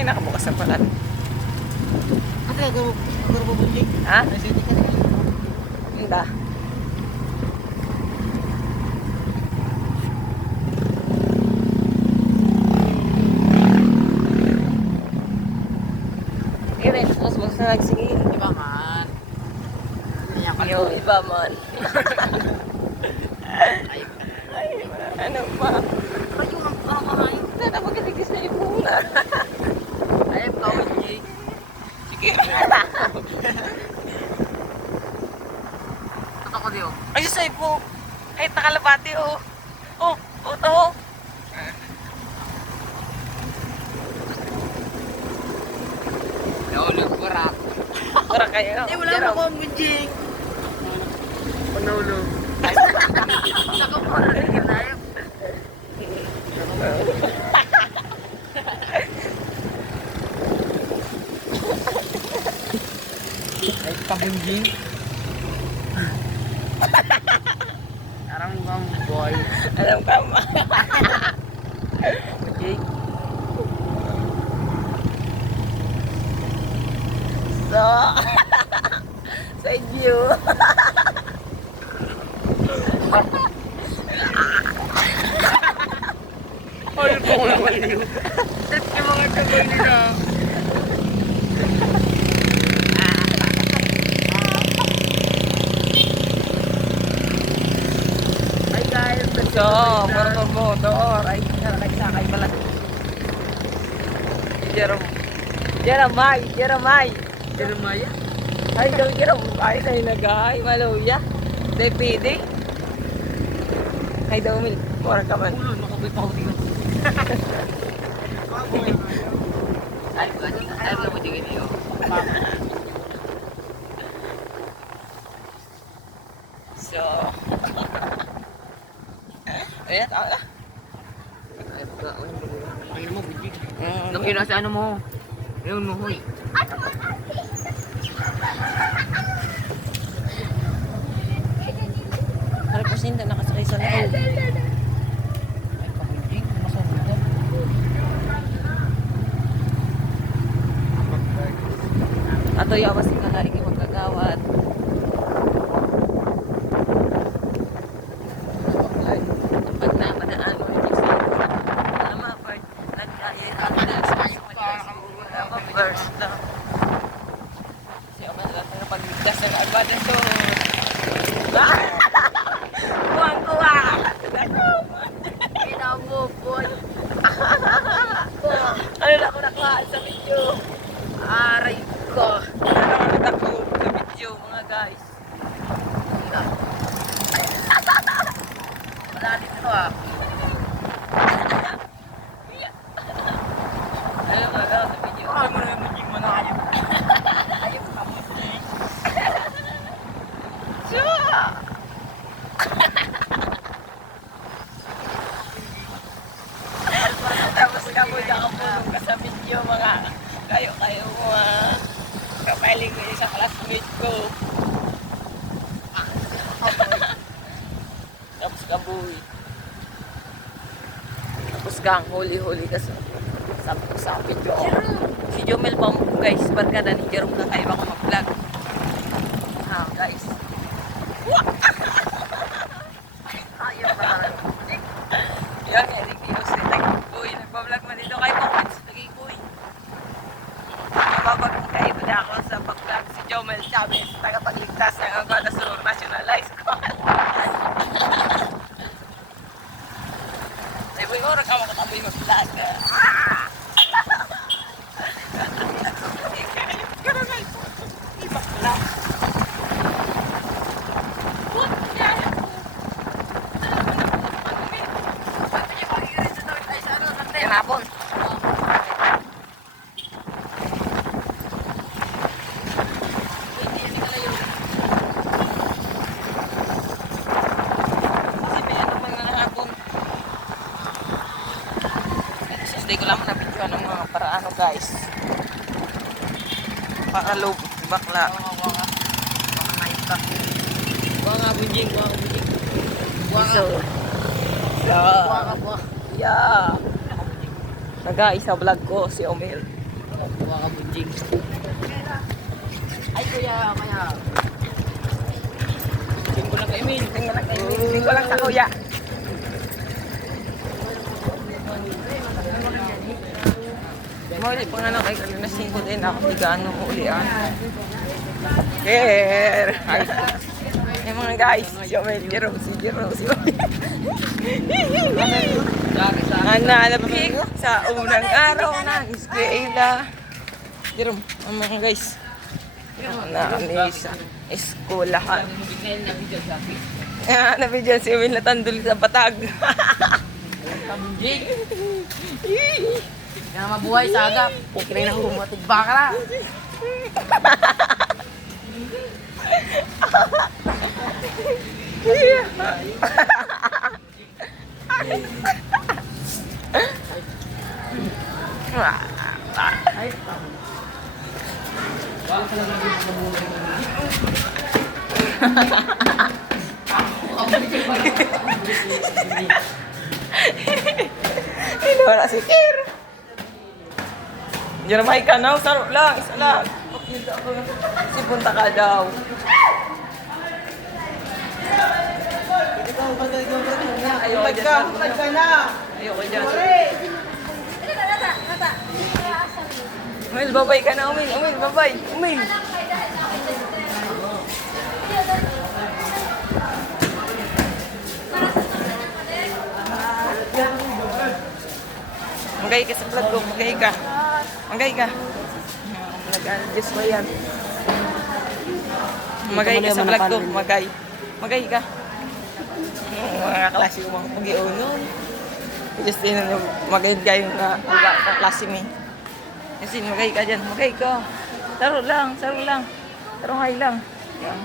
Ay, nakabukas na pala. Ate, ako ba bunjing? Ha? Nasiti ka na. Hindi. Kaya tapos mas na nagsingin. Di ba man? Kaya ka Yung iba man. Ay, Ano pa? kayo ang parang kamayo. Sana magaligis na yung bunga. Ay, ka bunjing. Sige. Totoo ko diyo. Ay, say po. Kahit nakalabati, oh. Oh, oh, to. Naulog ko rak. Tara kayo. Eh, wala na ko ang bunjing. Panulog. Saka po, nalagyan na yun. Ay, kabunjing. Parang bang boy. Alam ka ma. Okay. So, sa inyo. Ay, ito ko naman yun. Trip yung mga tagoy nila. Ay guys, So, motor. Ay, nagsakay pala. Jeremiah. Jeremiah? Ay, daw Jeremiah. Ay, sa'yo nagay. Maluya. Depende. Ay, daw mil. Mura ka man. Ulo, nakabit ako dito. Ay, ano mo dito niyo? So, ayan, tama na. Ay, mo, bigig. Nakina sa ano mo. Ayun mo, huy. Harap ko sinta, nakasakay sa loob. Ay, kabigig. Masabutan. Ato yawas ka na rin magkagawad. Pag napadaan mo yung sa tama, part nag-ayit ako na sa first na. Kasi ako na lang pagligtas ng agbadan to. Kuwang-kuwa! Pinamo, boy. Ano na ako nakuha sa video? Aray ko. Ano ako natakbo sa video mga guys? Wala dito ah. Ano ka daw sa video? Ay, mo na yung maging manayap. Ayun ka mo. Siya! Tapos kamuda ako punong ka sa video mga kayo mga kapaling ko sa classmate ko. Tapos kabuhi. Tapos kang huli-huli ka sa video. Si Jomel pa mo guys, barkada ni Jerome na kayo ako mag-vlog. Ah guys. Ayaw ka na. Yan, Eric Dios, nag-boy. Nagpa-vlog man dito kay Pokins, nag-boy. Mababag kayo na ako sa pag-vlog si Jomel Chavez, tagapagligtas ng Aguada Sur National High School. Ay, boy, oras ka makataboy mag-vlog. Hapon. Hindi ko lang na-video ng mga paraano guys. Pakalob, bakla. Buwa nga bunjing, buwa nga bunjing. Buwa nga. So, Buwa nga, buwa. yeah. Naga, isa vlog ko si Omel. kakabunjing. Ay, kuya, kaya. Tingko lang kay Min. Tingko lang sa kuya. Muli pang ano kay Carolina 5 din ako bigano ulian. Care. Yung mga guys, si Omel, si Jero. Nanalapik sa unang araw ng eskwela. Jero, ang mga guys. Nami sa eskwelahan. Nabigyan si Omel na tandul sa patag. Kabunjing. Kaya mabuhay sa agap. Okay na yung rumatid baka na. Wala si Kir. Jeremiah ka na, saro lang, isa lang. Si punta ka daw. Ayoko dyan. Ayoko dyan. Umil, babay ka na, Umil. Umil, babay. Umil. Magay ka sa vlog ko, magay ka. Magay ka. Nag-adjust mo yan. Magay ka sa vlog ko, magay. Magay ka. Mga klase ko mga pag-iunon. Just yun, magay kayo na klase mo. Kasi magay ka dyan, magay ka. Taro lang, taro lang. Taro hay lang. Yan.